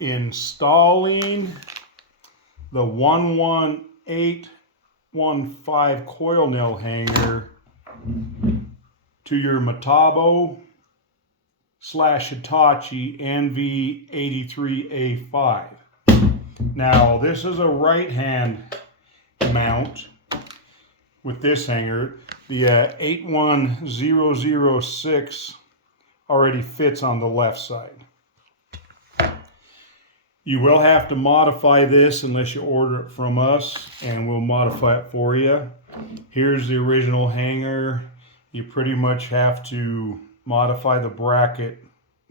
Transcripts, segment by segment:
installing the 11815 coil nail hanger to your Metabo / Hitachi NV83A5. Now this is a right hand mount with this hanger. The 81006 already fits on the left side. You will have to modify this unless you order it from us, and we'll modify it for you. Here's the original hanger. You pretty much have to modify the bracket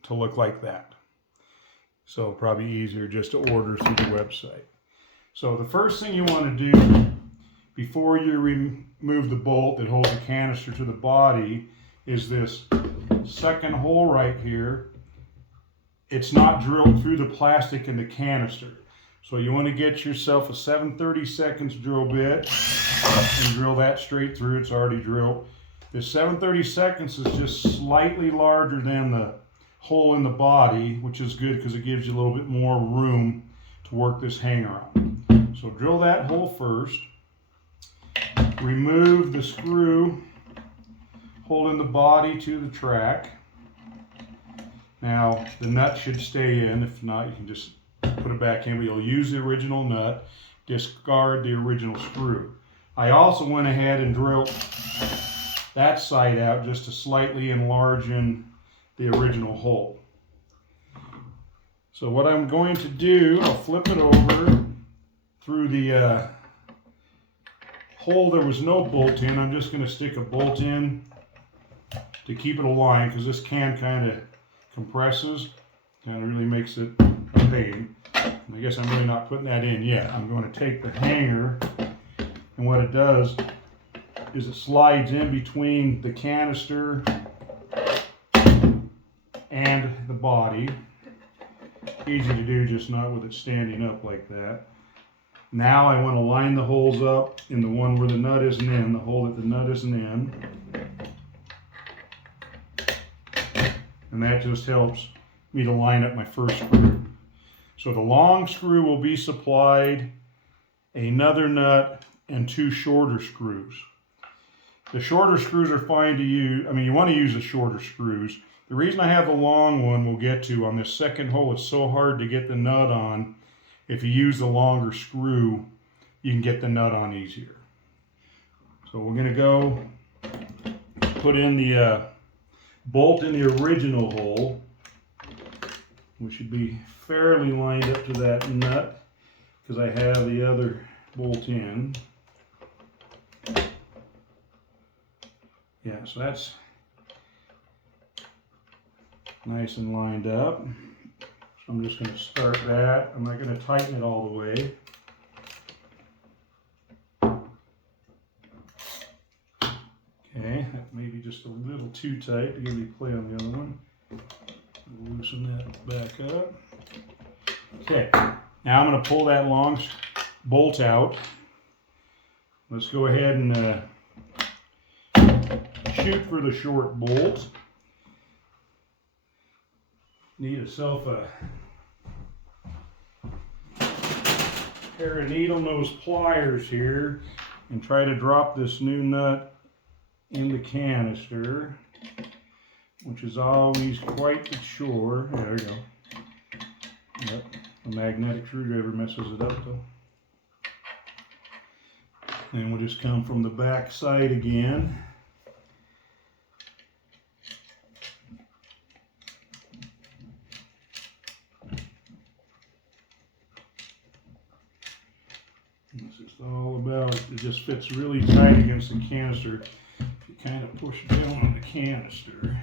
to look like that. So probably easier just to order through the website. So the first thing you want to do before you remove the bolt that holds the canister to the body is this second hole right here. It's not drilled through the plastic in the canister. So you want to get yourself a 7/32 drill bit and drill that straight through. It's already drilled. This 7/32 is just slightly larger than the hole in the body, which is good because it gives you a little bit more room to work this hanger on. So drill that hole first. Remove the screw holding the body to the track. Now the nut should stay in. If not, you can just put it back in, but you'll use the original nut, discard the original screw. I also went ahead and drilled that side out just to slightly enlarge the original hole. So what I'm going to do, I'll flip it over through the hole there was no bolt in. I'm just going to stick a bolt in to keep it aligned because this can kind of compresses, kind of really makes it a pain. I guess I'm really not putting that in yet. I'm going to take the hanger, and what it does is it slides in between the canister and the body. Easy to do, just not with it standing up like that. Now I want to line the holes up in the one where the nut isn't in, the hole that the nut isn't in. And that just helps me to line up my first screw. So the long screw will be supplied, another nut, and 2 shorter screws. The shorter screws are fine to use. I mean, you want to use the shorter screws. The reason I have the long one we'll get to on this second hole, it's so hard to get the nut on. If you use the longer screw, you can get the nut on easier. So we're going to go put in the bolt in the original hole. We should be fairly lined up to that nut because I have the other bolt in. Yeah, so that's nice and lined up. So I'm just going to start that. I'm not going to tighten it all the way. Okay, that may be just a little too tight to give me play on the other one. Loosen that back up. Okay, now I'm going to pull that long bolt out. Let's go ahead and shoot for the short bolt. Need yourself a pair of needle nose pliers here and try to drop this new nut in the canister, which is always quite the chore. There we go. Yep, a magnetic screwdriver messes it up though. And we'll just come from the back side again. This is all about, it just fits really tight against the canister. You kind of push down on the canister.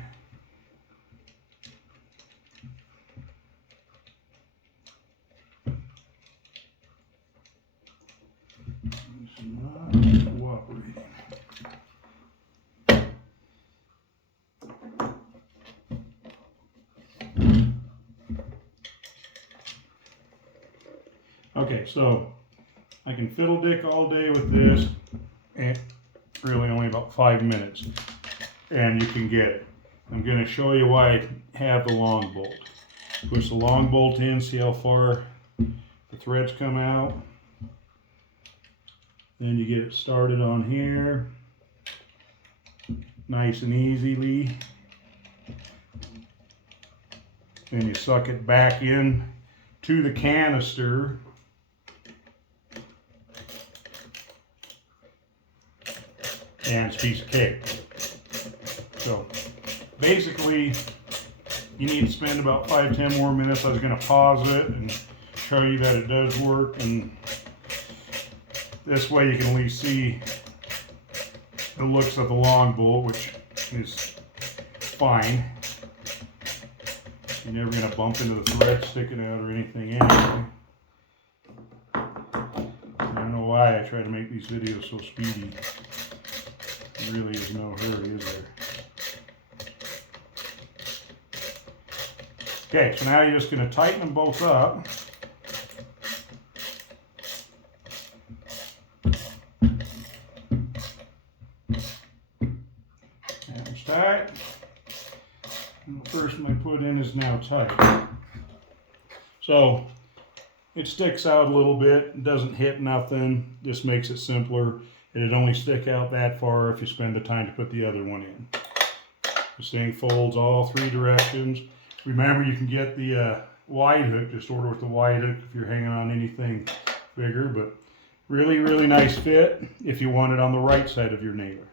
It's not cooperating. Okay, so I can fiddle dick all day with this, and really only about 5 minutes, and you can get it. I'm going to show you why I have the long bolt. Push the long bolt in, see how far the threads come out. Then you get it started on here, nice and easily. Then you suck it back in to the canister. And it's a piece of cake. So basically, you need to spend about 5-10 more minutes. I was going to pause it and show you that it does work, and this way you can at least see the looks of the long bolt, which is fine. You're never going to bump into the thread sticking out or anything anyway. I don't know why I try to make these videos so speedy. There really is no hurry, is there? Okay, so now you're just going to tighten them both up. And it's tight. And the first one I put in is now tight. So it sticks out a little bit. It doesn't hit nothing. This makes it simpler. It'd only stick out that far if you spend the time to put the other one in. This thing folds all 3 directions. Remember, you can get the wide hook. Just order with the wide hook if you're hanging on anything bigger. But really, really nice fit if you want it on the right side of your nailer.